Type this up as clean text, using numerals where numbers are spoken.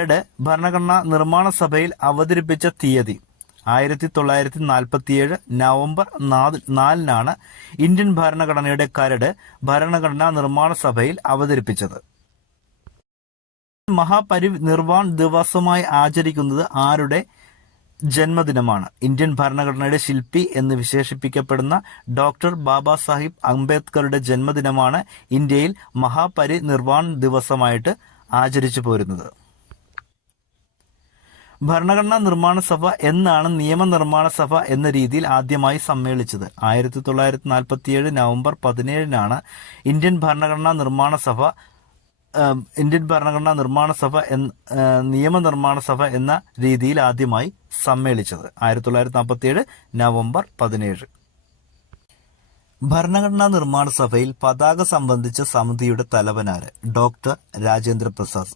ഭരണഘടനാ നിർമ്മാണ സഭയിൽ അവതരിപ്പിച്ച തീയതി 1947 നവംബർ 4-നാണ് ഇന്ത്യൻ ഭരണഘടനയുടെ കരട് ഭരണഘടനാ നിർമ്മാണ സഭയിൽ അവതരിപ്പിച്ചത്. മഹാപരിനിർവാൺ ദിവസമായി ആചരിക്കുന്നത് ആരുടെ ജന്മദിനമാണ്? ഇന്ത്യൻ ഭരണഘടനയുടെ ശില്പി എന്ന് വിശേഷിപ്പിക്കപ്പെടുന്ന ഡോക്ടർ ബാബാ സാഹിബ് അംബേദ്കറുടെ ജന്മദിനമാണ് ഇന്ത്യയിൽ മഹാപരിനിർവാൺ ദിവസമായിട്ട് ആചരിച്ചു പോരുന്നത്. ഭരണഘടനാ നിർമ്മാണ സഭ എന്നാണ് നിയമനിർമ്മാണ സഭ എന്ന രീതിയിൽ ആദ്യമായി സമ്മേളിച്ചത്? 1947 നവംബർ 17-നാണ് ഇന്ത്യൻ ഭരണഘടനാ നിർമ്മാണ സഭ നിയമനിർമ്മാണ സഭ എന്ന രീതിയിൽ ആദ്യമായി സമ്മേളിച്ചത്. 1947 നവംബർ 17. ഭരണഘടനാ നിർമ്മാണ സഭയിൽ പതാക സംബന്ധിച്ച സമിതിയുടെ തലവനാര്? ഡോക്ടർ രാജേന്ദ്ര പ്രസാദ്.